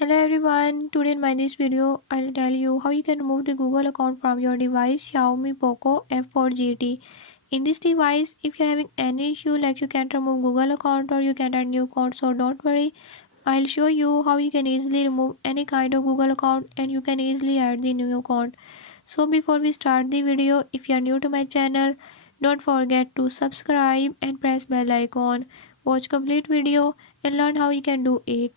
Hello everyone, today in my this video I'll tell you how you can remove the Google account from your device Xiaomi POCO F4GT. In this device, if you're having any issue like you can't remove Google account or you can't add new account, so don't worry. I'll show you how you can easily remove any kind of Google account and you can easily add the new account. So before we start the video, if you are new to my channel, don't forget to subscribe and press bell icon. Watch complete video and learn how you can do it.